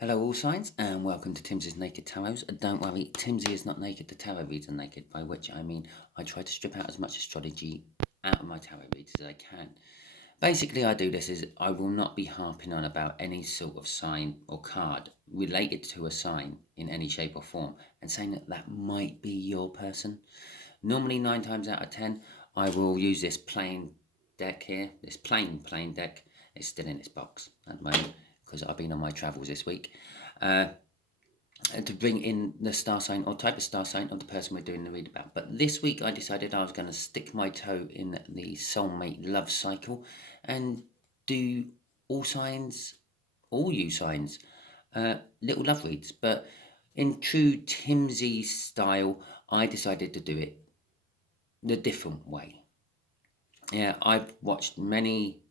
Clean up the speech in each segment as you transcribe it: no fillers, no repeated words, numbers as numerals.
Hello all signs and welcome to Timsy's Naked Tarot. Don't worry, Timsy is not naked, the tarot reads are naked, by which I mean I try to strip out as much astrology out of my tarot reads as I can. Basically I do this is I will not be harping on about any sort of sign or card related to a sign in any shape or form and saying that that might be your person. Normally 9 times out of 10 I will use this plain deck here, this plain deck. It's still in its box at the moment because I've been on my travels this week, to bring in the star sign or type of star sign of the person we're doing the read about. But this week I decided I was going to stick my toe in the soulmate love cycle and do all signs, all you signs, little love reads. But in true Timsy style, I decided to do it the different way. Yeah, I've watched many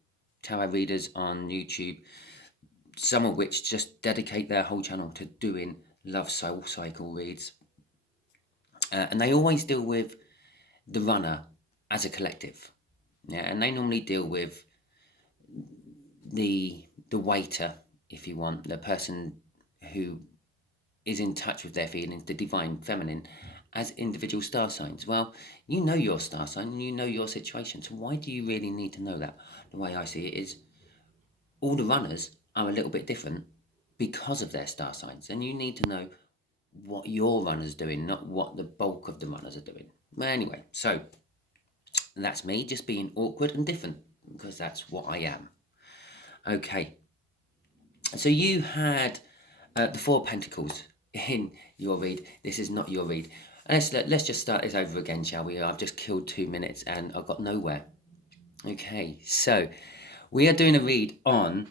tarot readers on YouTube, some of which just dedicate their whole channel to doing love soul cycle reads. And they always deal with the runner as a collective. Yeah, and they normally deal with the waiter, if you want, the person who is in touch with their feelings, the divine feminine, as individual star signs. Well, you know your star sign and you know your situation, so why do you really need to know that? The way I see it is all the runners are a little bit different because of their star signs, and you need to know what your runner's doing, not what the bulk of the runners are doing. But anyway, so that's me just being awkward and different because that's what I am. Okay, so you had the Four of Pentacles in your read. This is not your read. Let's just start this over again, shall we? I've just killed 2 minutes and I've got nowhere. Okay, so we are doing a read on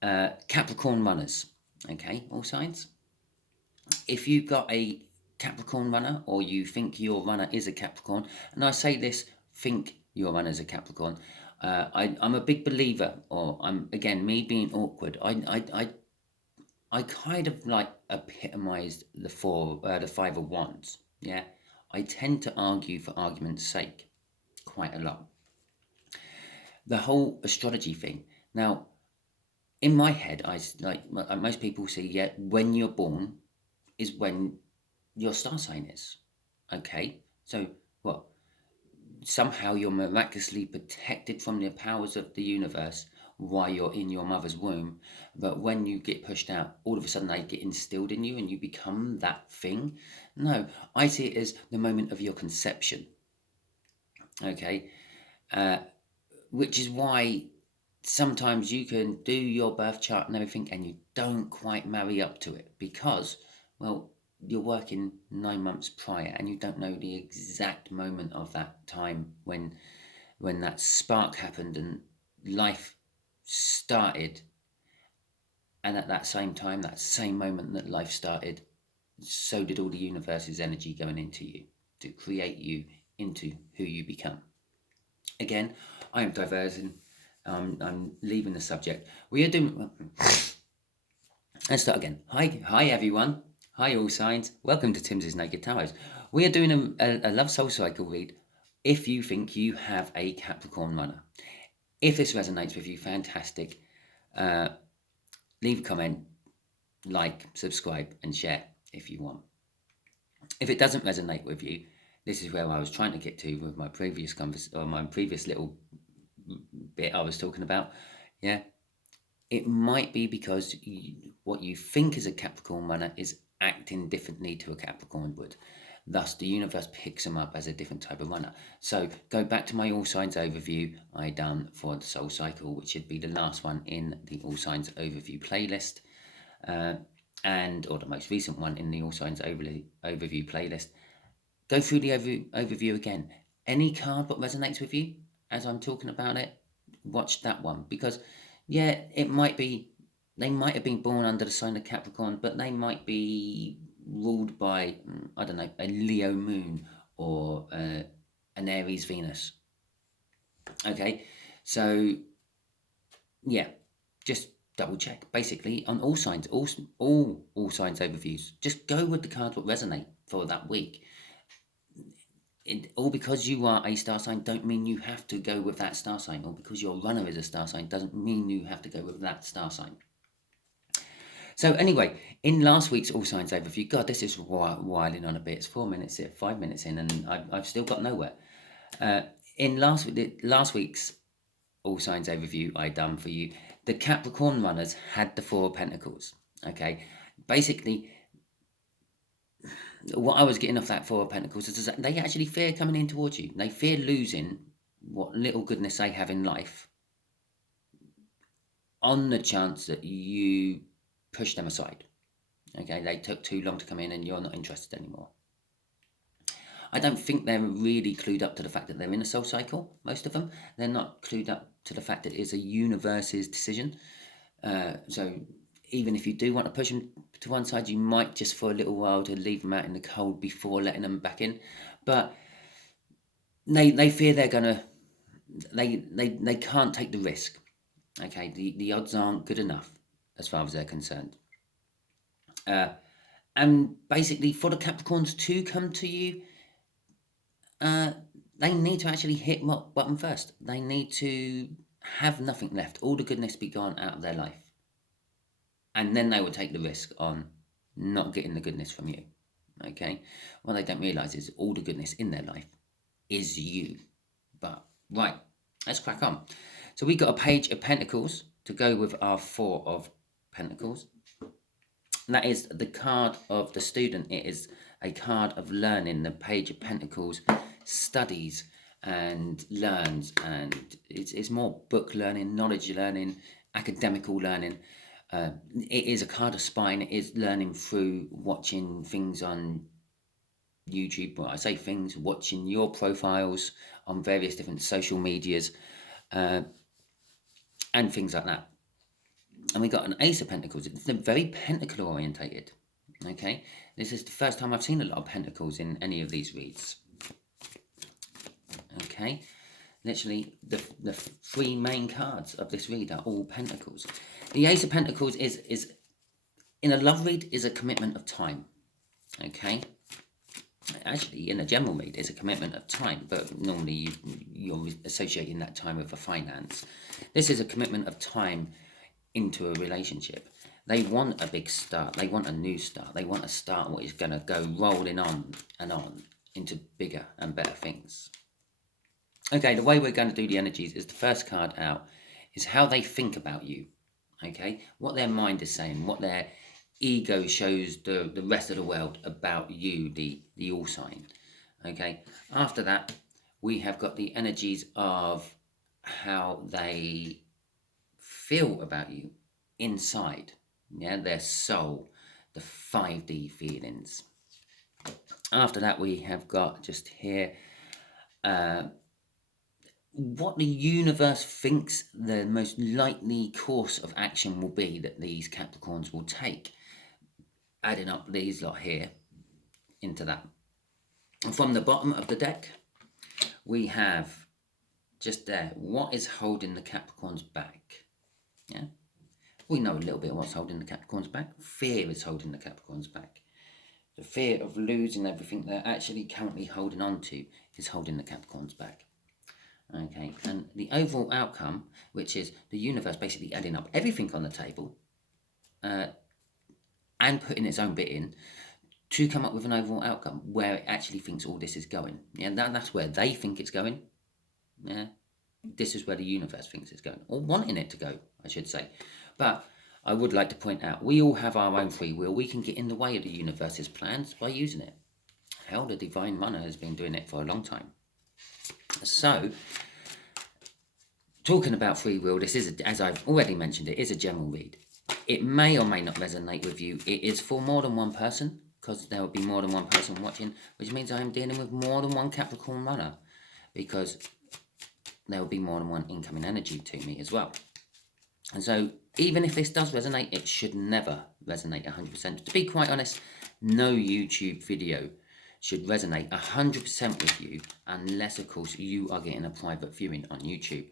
Capricorn runners. Okay, all signs. If you've got a Capricorn runner or you think your runner is a Capricorn, and I say this, think your runner is a Capricorn, I'm a big believer, or I'm, again, me being awkward, I kind of like epitomized the Five of Wands. Yeah, I tend to argue for argument's sake quite a lot. The whole astrology thing. Now, in my head, I like most people say, yeah, when you're born is when your star sign is. Okay, so what? Somehow you're miraculously protected from the powers of the universe while you're in your mother's womb, but when you get pushed out, all of a sudden they get instilled in you and you become that thing. No, I see it as the moment of your conception. Okay, which is why sometimes you can do your birth chart and everything and you don't quite marry up to it because, well, you're working 9 months prior and you don't know the exact moment of that time when that spark happened and life started, and at that same time, that same moment that life started, so did all the universe's energy going into you to create you into who you become. Again, I am diverting. I'm leaving the subject. We are doing. Let's start again. Hi everyone. Hi all signs. Welcome to Timsy's Naked Tarot. We are doing a love soul cycle read. If you think you have a Capricorn runner, if this resonates with you, fantastic. Leave a comment, like, subscribe, and share if you want. If it doesn't resonate with you, this is where I was trying to get to with my previous my previous little bit I was talking about. Yeah, it might be because what you think is a Capricorn runner is acting differently to a Capricorn would. Thus, the universe picks them up as a different type of runner. So, go back to my All Signs overview I done for the Soul Cycle, which should be the last one in the All Signs overview playlist, or the most recent one in the All Signs overview playlist. Go through the overview again. Any card that resonates with you as I'm talking about it, watch that one, because yeah, it might be they might have been born under the sign of Capricorn, but they might be ruled by, I don't know, a Leo moon or an Aries Venus. Okay, so yeah, just double check. Basically, on all signs, all signs overviews, just go with the cards that resonate for that week. All because you are a star sign don't mean you have to go with that star sign, or because your runner is a star sign doesn't mean you have to go with that star sign. So anyway, in last week's All Signs Overview, God, this is wilding on a bit. It's 4 minutes in, 5 minutes in, and I've still got nowhere. In last week's All Signs Overview I done for you, the Capricorn runners had the Four of Pentacles. Okay, basically, what I was getting off that Four of Pentacles is that they actually fear coming in towards you. They fear losing what little goodness they have in life on the chance that you push them aside. Okay, they took too long to come in and you're not interested anymore. I don't think they're really clued up to the fact that they're in a soul cycle, most of them. They're not clued up to the fact that it's a universe's decision. So even if you do want to push them to one side, you might just for a little while to leave them out in the cold before letting them back in. But they fear they're gonna, they can't take the risk. Okay, the odds aren't good enough as far as they're concerned. And basically, for the Capricorns to come to you, they need to actually hit rock bottom first. They need to have nothing left, all the goodness be gone out of their life. And then they will take the risk on not getting the goodness from you. Okay? What they don't realise is all the goodness in their life is you. But, right, let's crack on. So we got a Page of Pentacles to go with our Four of Pentacles. And that is the card of the student. It is a card of learning. The Page of Pentacles studies and learns, and it's more book learning, knowledge learning, academical learning. It is a card of spine. It is learning through watching things on YouTube. Well, I say things, watching your profiles on various different social medias, and things like that. And we got an Ace of Pentacles. It's very pentacle orientated. Okay, this is the first time I've seen a lot of pentacles in any of these reads. Okay, literally the three main cards of this read are all pentacles. The Ace of Pentacles is in a love read is a commitment of time. Okay, actually in a general read is a commitment of time, but normally you're associating that time with a finance. This is a commitment of time into a relationship. They want a big start. They want a new start. They want a start what is going to go rolling on and on into bigger and better things. Okay, the way we're going to do the energies is the first card out is how they think about you. Okay, what their mind is saying, what their ego shows the rest of the world about you, the all sign. Okay, after that, we have got the energies of how they feel about you inside. Yeah, their soul, the 5D feelings. After that, we have got just here what the universe thinks the most likely course of action will be that these Capricorns will take. Adding up these lot here into that. And from the bottom of the deck, we have just there, what is holding the Capricorns back? Yeah, we know a little bit of what's holding the Capricorns back. Fear is holding the Capricorns back. The fear of losing everything they're actually currently holding on to is holding the Capricorns back. Okay, and the overall outcome, which is the universe basically adding up everything on the table and putting its own bit in to come up with an overall outcome where it actually thinks all this is going. Yeah, that's where they think it's going. Yeah, this is where the universe thinks it's going, or wanting it to go, I should say. But I would like to point out, we all have our own free will. We can get in the way of the universe's plans by using it. Hell, the Divine Runner has been doing it for a long time. So, talking about free will, this is, as I've already mentioned, it is a general read. It may or may not resonate with you. It is for more than one person, because there will be more than one person watching, which means I'm dealing with more than one Capricorn runner, because there will be more than one incoming energy to me as well. And so, even if this does resonate, it should never resonate 100%. To be quite honest, no YouTube video should resonate 100% with you unless, of course, you are getting a private viewing on YouTube,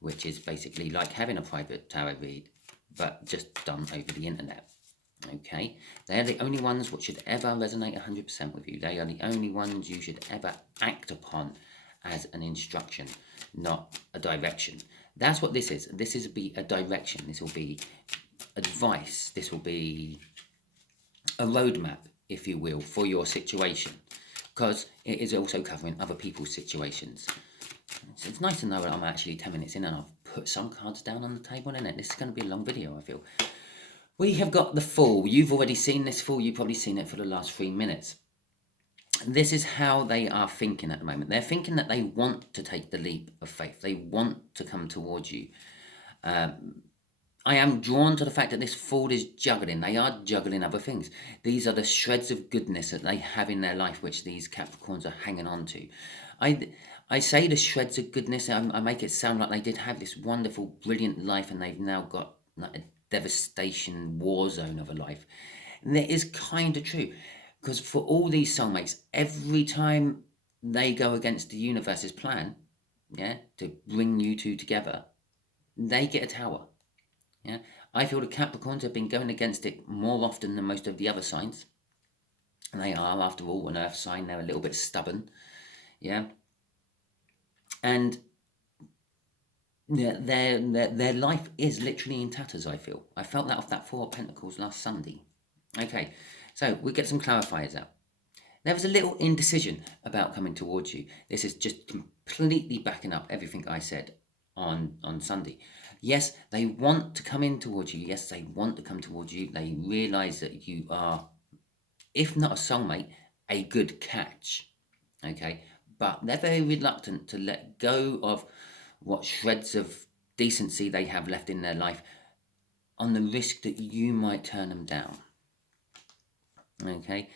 which is basically like having a private tarot read, but just done over the internet. Okay, they're the only ones which should ever resonate 100% with you. They are the only ones you should ever act upon as an instruction, not a direction. That's what this is. This is be a direction. This will be advice. This will be a roadmap, if you will, for your situation, because it is also covering other people's situations. So it's nice to know that I'm actually 10 minutes in and I've put some cards down on the table, isn't it? This is going to be a long video, I feel. We have got the Fool. You've already seen this Fool. You've probably seen it for the last 3 minutes. This is how they are thinking at the moment. They're thinking that they want to take the leap of faith. They want to come towards you. I am drawn to the fact that this Fool is juggling. They are juggling other things. These are the shreds of goodness that they have in their life, which these Capricorns are hanging on to. I say the shreds of goodness, I make it sound like they did have this wonderful, brilliant life, and they've now got like a devastation war zone of a life. And that is kind of true, because for all these soulmates, every time they go against the universe's plan, yeah, to bring you two together, they get a tower. Yeah, I feel the Capricorns have been going against it more often than most of the other signs. And they are, after all, an earth sign. They're a little bit stubborn. Yeah. And their life is literally in tatters, I feel. I felt that off that Four of Pentacles last Sunday. Okay, so we get some clarifiers out. There was a little indecision about coming towards you. This is just completely backing up everything I said on Sunday. Yes, they want to come in towards you. Yes, they want to come towards you. They realise that you are, if not a soulmate, a good catch. Okay, but they're very reluctant to let go of what shreds of decency they have left in their life on the risk that you might turn them down. Okay,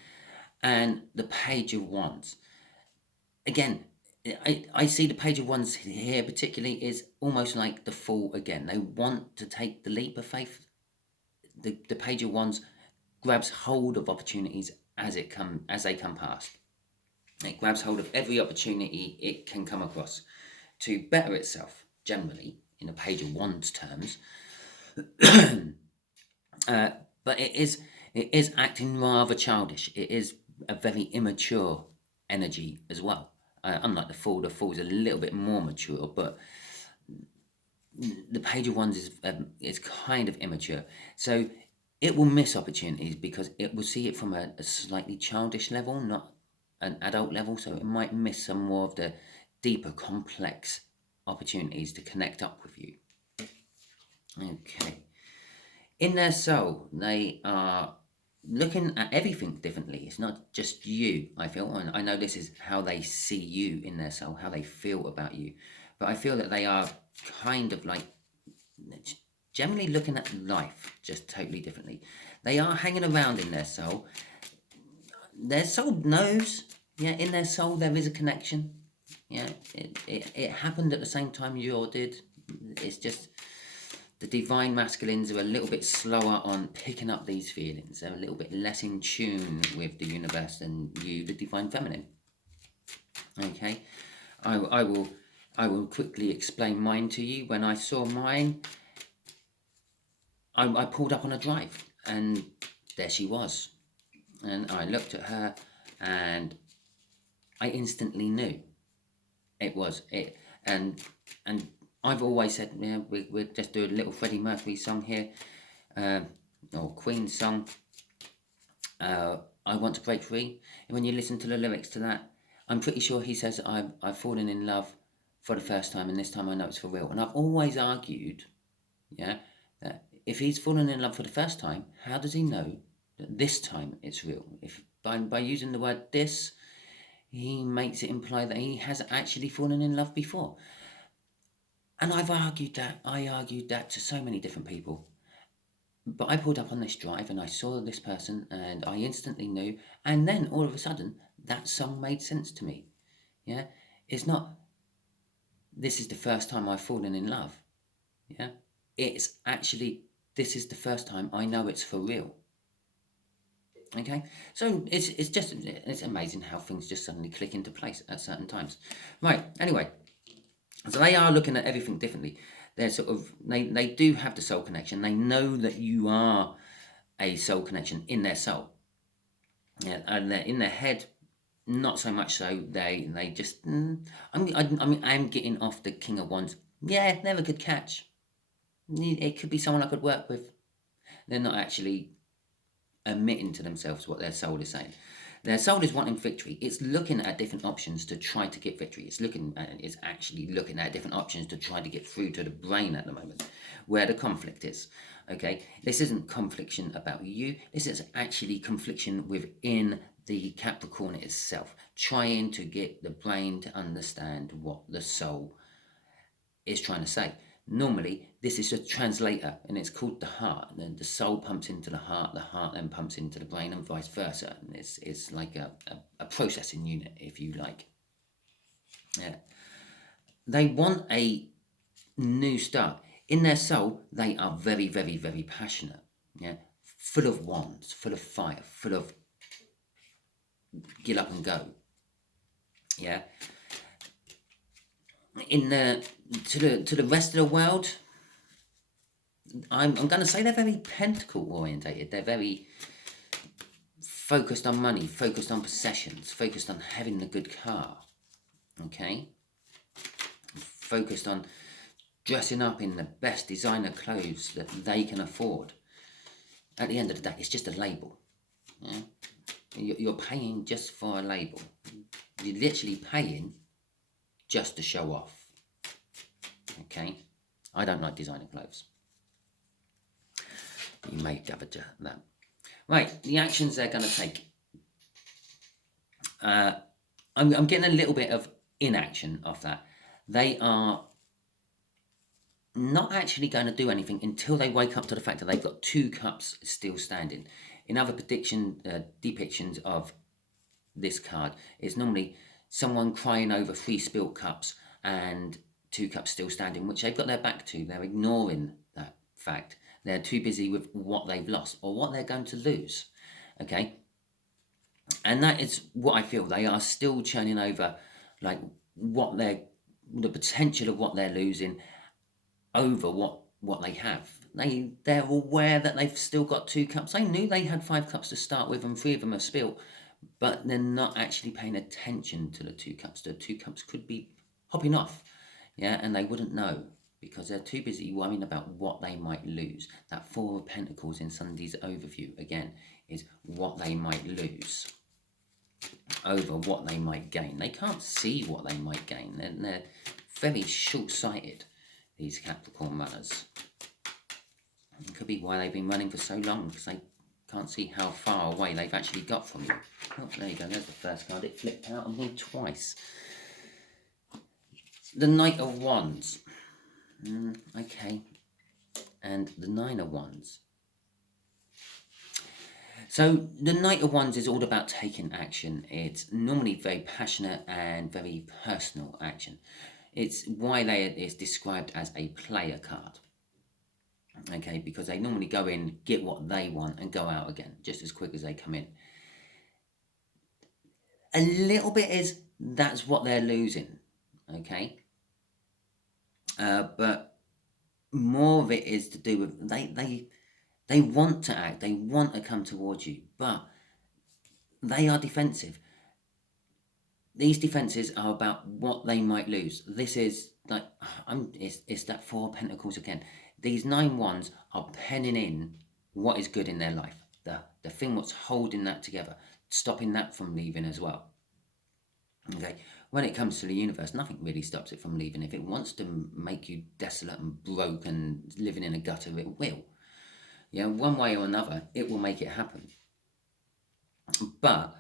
and the Page of Wands. Again, I see the Page of Wands here particularly is almost like the Fool again. They want to take the leap of faith. The Page of Wands grabs hold of opportunities as they come past. It grabs hold of every opportunity it can come across to better itself, generally, in a Page of Wands terms. But it is acting rather childish. It is a very immature energy as well. Unlike the Fool's a little bit more mature, but the Page of Wands is kind of immature. So it will miss opportunities because it will see it from a slightly childish level, not an adult level. So it might miss some more of the deeper, complex opportunities to connect up with you. Okay. In their soul, they are looking at everything differently. It's not just you, I feel. And I know this is how they see you in their soul, how they feel about you. But I feel that they are kind of like generally looking at life just totally differently. They are hanging around in their soul. Their soul knows, yeah, in their soul there is a connection. Yeah, it happened at the same time yours did. It's just the divine masculines are a little bit slower on picking up these feelings. They're a little bit less in tune with the universe than you, the divine feminine. Okay, I will quickly explain mine to you. When I saw mine, I pulled up on a drive, and there she was. And I looked at her, and I instantly knew it was it. And I've always said, yeah, we're just doing a little Freddie Mercury song here, or Queen song. I want to break free. And when you listen to the lyrics to that, I'm pretty sure he says, I've fallen in love for the first time, and this time I know it's for real. And I've always argued, yeah, that if he's fallen in love for the first time, how does he know that this time it's real? If by using the word this, he makes it imply that he has actually fallen in love before. And I argued that to so many different people. But I pulled up on this drive and I saw this person and I instantly knew. And then all of a sudden, that song made sense to me. Yeah, it's not, this is the first time I've fallen in love. Yeah, it's actually, this is the first time I know it's for real. Okay, so it's amazing how things just suddenly click into place at certain times. Right, anyway, so they are looking at everything differently. They're sort of, they do have the soul connection. They know that you are a soul connection in their soul. Yeah, and they're in their head, not so much so. They just, I'm getting off the King of Wands. Yeah, never could catch. It could be someone I could work with. They're not actually admitting to themselves what their soul is saying. Their soul is wanting victory. It's looking at different options to try to get victory. It's actually looking at different options to try to get through to the brain at the moment, where the conflict is. Okay, this isn't confliction about you. This is actually confliction within the Capricorn itself, trying to get the brain to understand what the soul is trying to say. Normally, this is a translator, and it's called the heart. And then the soul pumps into the heart then pumps into the brain, and vice versa. And it's like a processing unit, if you like. Yeah. They want a new start. In their soul, they are very, very, very passionate. Yeah, full of wands, full of fire, full of get up and go. Yeah. To the rest of the world, I'm going to say they're very pentacle orientated. They're very focused on money, focused on possessions, focused on having a good car. Okay, focused on dressing up in the best designer clothes that they can afford. At the end of the day, it's just a label. Yeah? You're paying just for a label. You're literally paying just to show off. Okay, I don't like designer clothes. You may gather that. Right, the actions they're going to take. I'm getting a little bit of inaction off that. They are not actually going to do anything until they wake up to the fact that they've got 2 cups still standing. In other depictions of this card, it's normally someone crying over 3 spilt cups and 2 cups still standing, which they've got their back to. They're ignoring that fact. They're too busy with what they've lost or what they're going to lose. Okay? And that is what I feel. They are still churning over like the potential of what they're losing over what they have. They're aware that they've still got 2 cups. They knew they had 5 cups to start with and 3 of them are spilt, but they're not actually paying attention to the 2 cups. The 2 cups could be hopping off, yeah, and they wouldn't know because they're too busy worrying about what they might lose. That 4 of Pentacles in Sunday's overview, again, is what they might lose over what they might gain. They can't see what they might gain. They're very short-sighted, these Capricorn runners. It could be why they've been running for so long, because they can't see how far away they've actually got from you. Oh, there you go, there's the first card. It flipped out on me twice. The Knight of Wands. Okay. And the 9 of Wands. So the Knight of Wands is all about taking action. It's normally very passionate and very personal action. It's why it's described as a player card. Okay, because they normally go in, get what they want, and go out again just as quick as they come in. A little bit is that's what they're losing. Okay, but more of it is to do with they want to act, they want to come towards you, but they are defensive. These defenses are about what they might lose. This is like it's that 4 of Pentacles again. These 9 wands are penning in what is good in their life. The thing what's holding that together, stopping that from leaving as well. Okay, when it comes to the universe, nothing really stops it from leaving. If it wants to make you desolate and broke and living in a gutter, it will. Yeah, one way or another, it will make it happen. But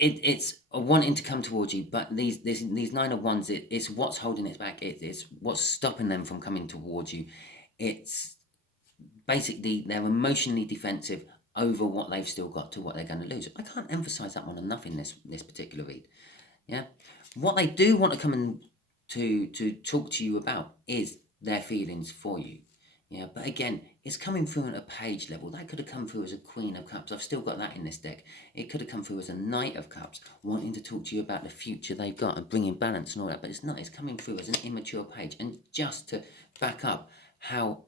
it's wanting to come towards you, but these 9 of Wands, it's what's holding it back. It's what's stopping them from coming towards you. It's basically they're emotionally defensive over what they've still got to what they're going to lose. I can't emphasize that one enough in this particular read. Yeah, what they do want to come and to talk to you about is their feelings for you. Yeah, but again, it's coming through at a page level. That could have come through as a Queen of Cups. I've still got that in this deck. It could have come through as a Knight of Cups, wanting to talk to you about the future they've got and bringing balance and all that. But it's not. It's coming through as an immature page. And just to back up how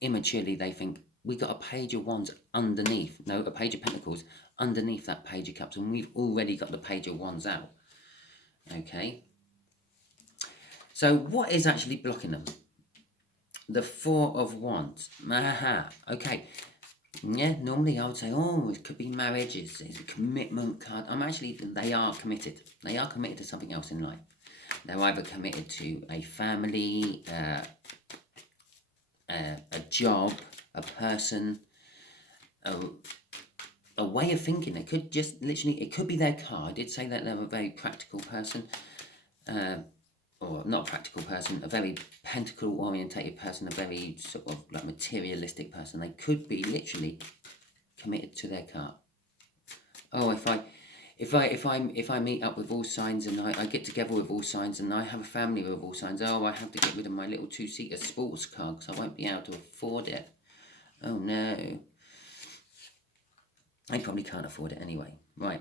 immaturely they think, we got a Page of Wands underneath. No, a Page of Pentacles underneath that Page of Cups. And we've already got the Page of Wands out. Okay. So what is actually blocking them? The Four of Wands. Aha. Okay. Yeah, normally I would say, oh, it could be marriage, it's a commitment card. They are committed. They are committed to something else in life. They're either committed to a family, a job, a person, a way of thinking. It could just literally, it could be their car. I did say that they're a very practical person, or not a practical person, a very pentacle orientated person, a very sort of like materialistic person. They could be literally committed to their car. Oh, if I meet up with all signs and I get together with all signs and I have a family with all signs, oh, I have to get rid of my little 2-seater sports car because I won't be able to afford it. Oh no. I probably can't afford it anyway. Right.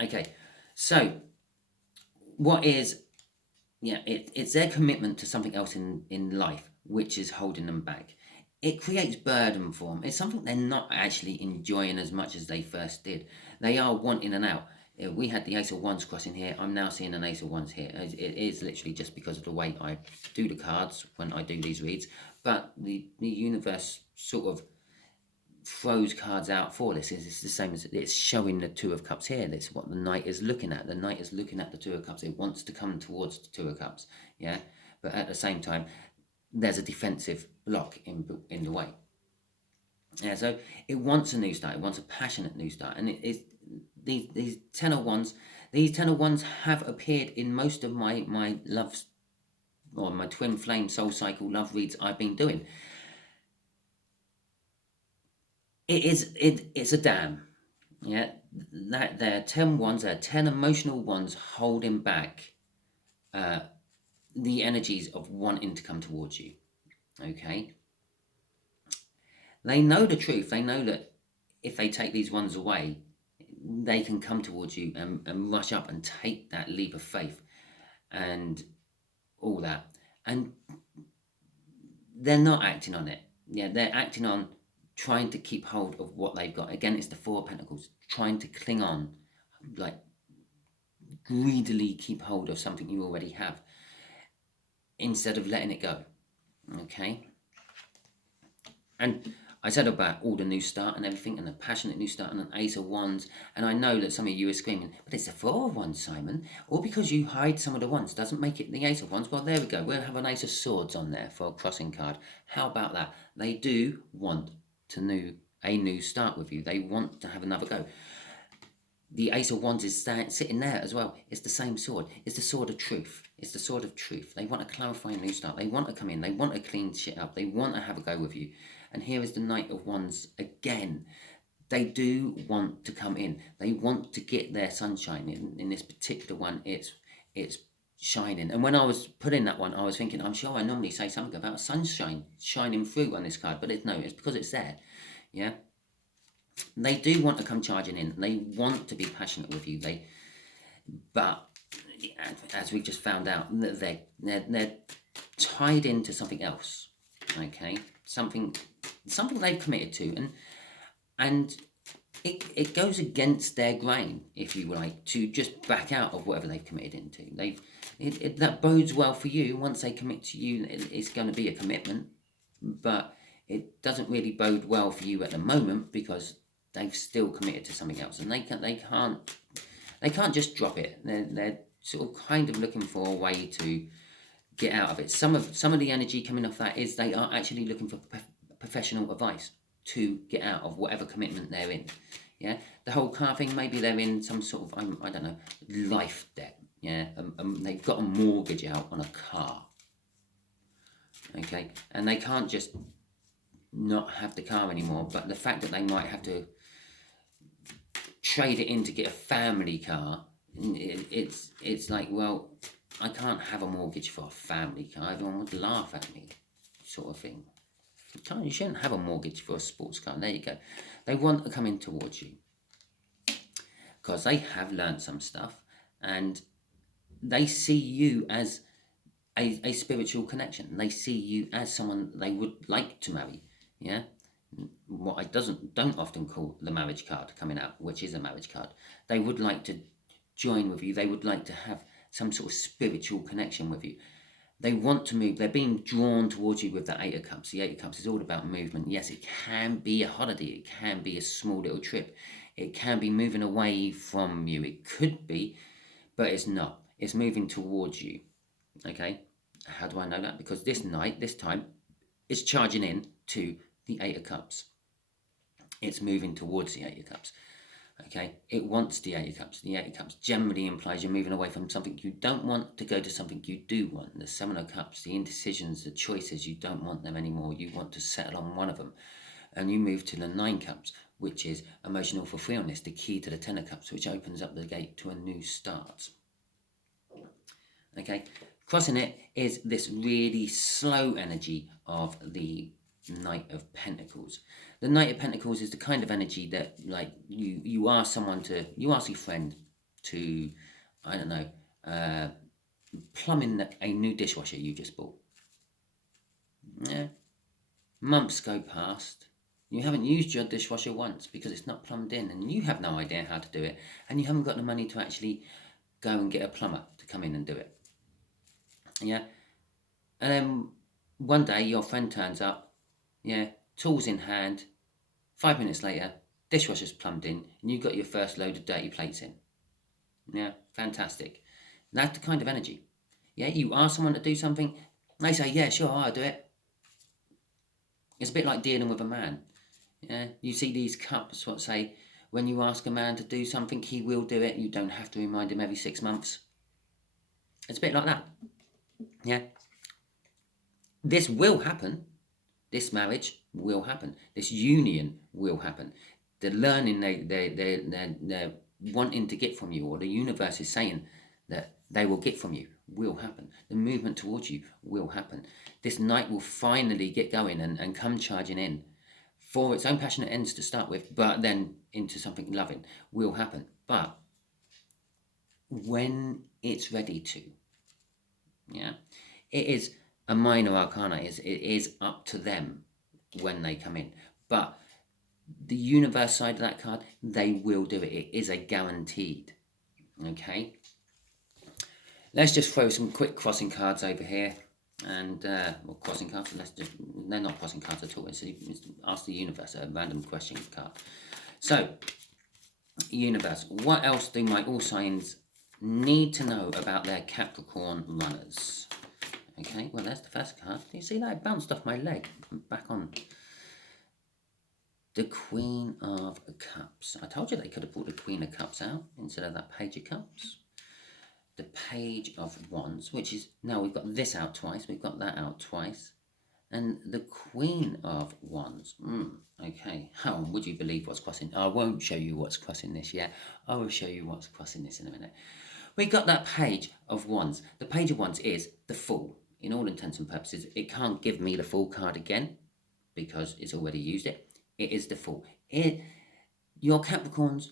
Okay. So, what is, it's their commitment to something else in life which is holding them back. It creates burden for them. It's something they're not actually enjoying as much as they first did. They are wanting an out. We had the Ace of Wands crossing here. I'm now seeing an Ace of Wands here. It is literally just because of the way I do the cards when I do these reads. But the universe sort of throws cards out for this. It's the same as it's showing the Two of Cups here. That's what the Knight is looking at. The Knight is looking at the Two of Cups. It wants to come towards the Two of Cups. Yeah, but at the same time, there's a defensive block in the way. Yeah, so it wants a new start. It wants a passionate new start, and it is these Ten of Wands. These Ten of Wands have appeared in most of my loves, or my twin flame soul cycle love reads I've been doing. It's a dam. Yeah, that there are 10 wands, there are 10 emotional wands holding back the energies of wanting to come towards you. Okay, they know the truth. They know that if they take these ones away, they can come towards you and rush up and take that leap of faith and all that. And they're not acting on it. Yeah, they're acting on trying to keep hold of what they've got. Again, it's the Four of Pentacles, trying to cling on, like greedily keep hold of something you already have instead of letting it go. Okay? And I said about all the new start and everything, and a passionate new start and an Ace of Wands, and I know that some of you are screaming, but it's the Four of Wands, Simon. Or because you hide some of the Wands doesn't make it the Ace of Wands. Well, there we go. We'll have an Ace of Swords on there for a crossing card. How about that? They do want a new start with you. They want to have another go. The Ace of Wands is sitting there as well. It's the same sword. It's the sword of truth. It's the sword of truth. They want to clarify a new start. They want to come in. They want to clean shit up. They want to have a go with you. And here is the Knight of Wands again. They do want to come in. They want to get their sunshine. In this particular one, it's shining. And when I was putting that one, I was thinking, I'm sure I normally say something about sunshine shining through on this card, but it's because it's there. Yeah. They do want to come charging in. They want to be passionate with you. But as we just found out, they're tied into something else. Okay, something they've committed to, and it goes against their grain, if you like, to just back out of whatever they've committed into. That bodes well for you. Once they commit to you, it's going to be a commitment, but it doesn't really bode well for you at the moment because they've still committed to something else, and they can't just drop it. They're sort of kind of looking for a way to get out of it. Some of the energy coming off that is they are actually looking for professional advice to get out of whatever commitment they're in. Yeah, the whole car thing. Maybe they're in some sort of I don't know, life debt. Yeah, they've got a mortgage out on a car. Okay, and they can't just not have the car anymore. But the fact that they might have to trade it in to get a family car, it's like, well, I can't have a mortgage for a family car. Everyone would laugh at me, sort of thing. You shouldn't have a mortgage for a sports car. There you go. They want to come in towards you because they have learned some stuff and they see you as a spiritual connection. They see you as someone they would like to marry. Yeah. What I don't often call the marriage card coming out, which is a marriage card. They would like to join with you. They would like to have some sort of spiritual connection with you. They want to move. They're being drawn towards you with the Eight of Cups. The Eight of Cups is all about movement. Yes, it can be a holiday. It can be a small little trip. It can be moving away from you. It could be, but it's not. It's moving towards you. Okay? How do I know that? Because this time, it's charging in to the Eight of Cups. It's moving towards the Eight of Cups. Okay, it wants the Eight of Cups. The Eight of Cups generally implies you're moving away from something you don't want to go to something you do want. The Seven of Cups, the indecisions, the choices, you don't want them anymore. You want to settle on one of them. And you move to the Nine Cups, which is emotional fulfillment, the key to the Ten of Cups, which opens up the gate to a new start. Okay, crossing it is this really slow energy of the Knight of Pentacles. The Knight of Pentacles is the kind of energy that, like, you ask your friend to, I don't know, plumb in a new dishwasher you just bought. Yeah. Months go past. You haven't used your dishwasher once because it's not plumbed in, and you have no idea how to do it, and you haven't got the money to actually go and get a plumber to come in and do it. Yeah. And then one day your friend turns up, yeah, tools in hand. 5 minutes later, dishwasher's plumbed in, and you've got your first load of dirty plates in. Yeah, fantastic. That's the kind of energy. Yeah, you ask someone to do something, they say, yeah, sure, I'll do it. It's a bit like dealing with a man. Yeah, you see these cups, what say, when you ask a man to do something, he will do it. You don't have to remind him every 6 months. It's a bit like that. Yeah. This will happen. This marriage will happen. This union will happen. The learning they're wanting to get from you, or the universe is saying that they will get from you, will happen. The movement towards you will happen. This Knight will finally get going and come charging in for its own passionate ends to start with, but then into something loving will happen. But when it's ready to, yeah, it is a minor arcana. It is up to them when they come in. But the universe side of that card, they will do it. It is a guaranteed. Okay. Let's just throw some quick crossing cards over here. And, well, crossing cards, they're not crossing cards at all. It's ask the universe a random question card. So, universe, what else do my all signs need to know about their Capricorn runners? Okay, well, there's the first card. Do you see that? It bounced off my leg. Back on. The Queen of Cups. I told you they could have brought the Queen of Cups out instead of that Page of Cups. The Page of Wands, which is, now we've got this out twice, we've got that out twice. And the Queen of Wands. Okay, how would you believe what's crossing? I won't show you what's crossing this yet. I will show you what's crossing this in a minute. We got that Page of Wands. The Page of Wands is the Fool. In all intents and purposes, it can't give me the Fool card again because it's already used it. It is the Fool. Your Capricorns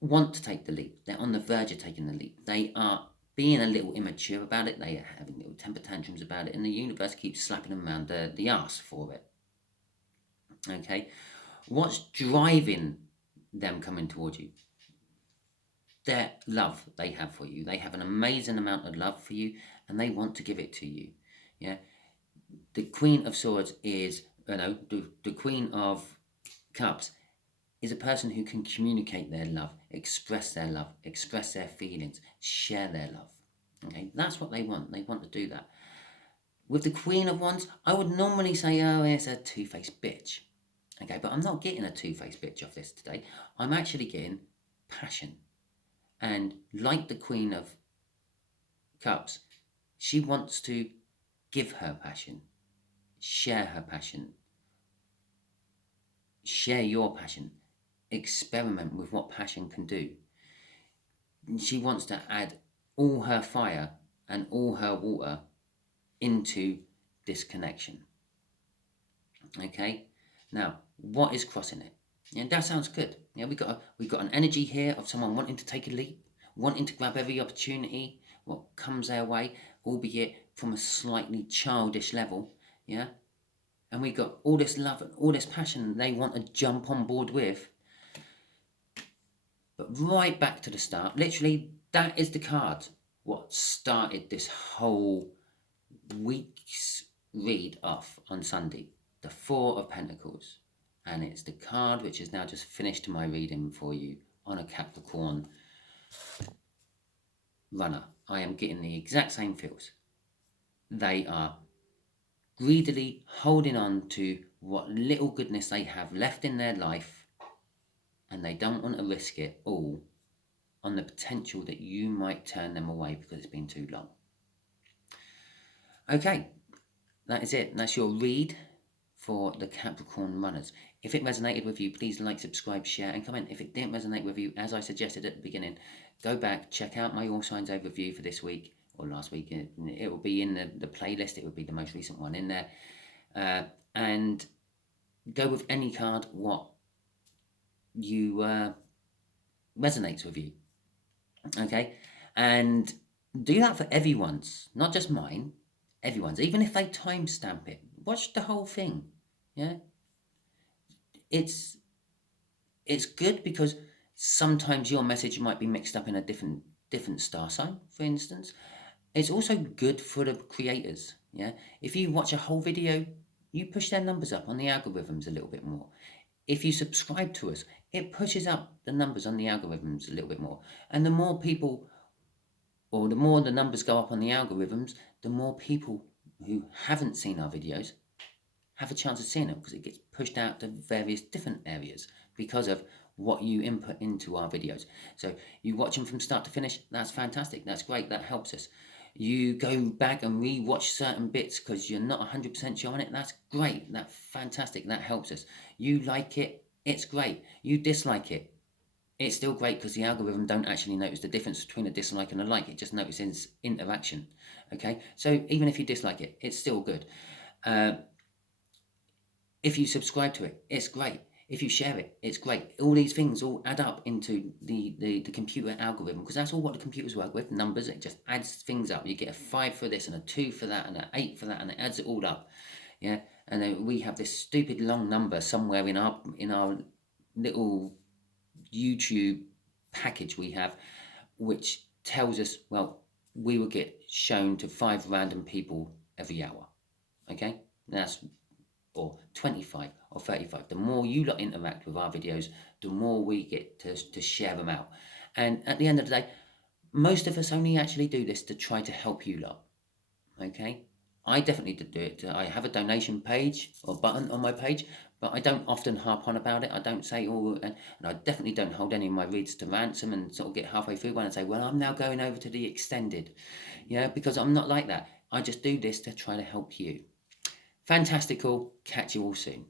want to take the leap. They're on the verge of taking the leap. They are being a little immature about it. They are having little temper tantrums about it, and the universe keeps slapping them around the arse for it. Okay? What's driving them coming towards you? Their love they have for you. They have an amazing amount of love for you, and they want to give it to you. Yeah? The Queen of Swords is, the Queen of Cups is a person who can communicate their love, express their feelings, share their love. Okay, that's what they want. They want to do that. With the Queen of Wands, I would normally say, oh, it's a two-faced bitch. Okay, but I'm not getting a two-faced bitch off this today. I'm actually getting passion. And like the Queen of Cups, she wants to give her passion, share her passion, share your passion, experiment with what passion can do. She wants to add all her fire and all her water into this connection. Okay, now what is crossing it? Yeah, that sounds good. Yeah, we've got an energy here of someone wanting to take a leap, wanting to grab every opportunity what comes their way, albeit from a slightly childish level. Yeah, and we've got all this love and all this passion they want to jump on board with. But right back to the start, literally, that is the card what started this whole week's read off on Sunday, the Four of Pentacles. And it's the card which is now just finished my reading for you on a Capricorn runner. I am getting the exact same feels. They are greedily holding on to what little goodness they have left in their life, and they don't want to risk it all on the potential that you might turn them away because it's been too long. Okay, that is it. That's your read for the Capricorn runners. If it resonated with you, please like, subscribe, share, and comment. If it didn't resonate with you, as I suggested at the beginning, go back, check out my All Signs overview for this week or last week. It will be in the playlist. It would be the most recent one in there. And go with any card what you resonates with you. Okay, and do that for everyone's, not just mine. Everyone's, even if they timestamp it, watch the whole thing. Yeah, it's good because sometimes your message might be mixed up in a different star sign, for instance. It's also good for the creators. Yeah, if you watch a whole video, you push their numbers up on the algorithms a little bit more. If you subscribe to us, it pushes up the numbers on the algorithms a little bit more. And the more people, or the more the numbers go up on the algorithms, the more people who haven't seen our videos have a chance of seeing them, because it gets pushed out to various different areas because of what you input into our videos. So you watch them from start to finish, that's fantastic, that's great, that helps us. You go back and re-watch certain bits because you're not 100% sure on it, that's great, that's fantastic, that helps us. You like it, it's great. You dislike it, it's still great, because the algorithm don't actually notice the difference between a dislike and a like. It just notices interaction. Okay, so even if you dislike it, it's still good. If you subscribe to it, it's great. If you share it, it's great. All these things all add up into the computer algorithm, because that's all what the computers work with, numbers. It just adds things up. You get a 5 for this and a 2 for that and an 8 for that, and it adds it all up. Yeah, and then we have this stupid long number somewhere in our little YouTube package we have, which tells us, well, we will get shown to 5 random people every hour. Okay, that's, or 25 or 35. The more you lot interact with our videos, the more we get to share them out. And at the end of the day, most of us only actually do this to try to help you lot. Okay, I definitely did do it. I have a donation page or button on my page, but I don't often harp on about it. I don't say, oh, and I definitely don't hold any of my reads to ransom and sort of get halfway through one and say, well, I'm now going over to the extended. Yeah, because I'm not like that. I just do this to try to help you. Fantastical. Catch you all soon.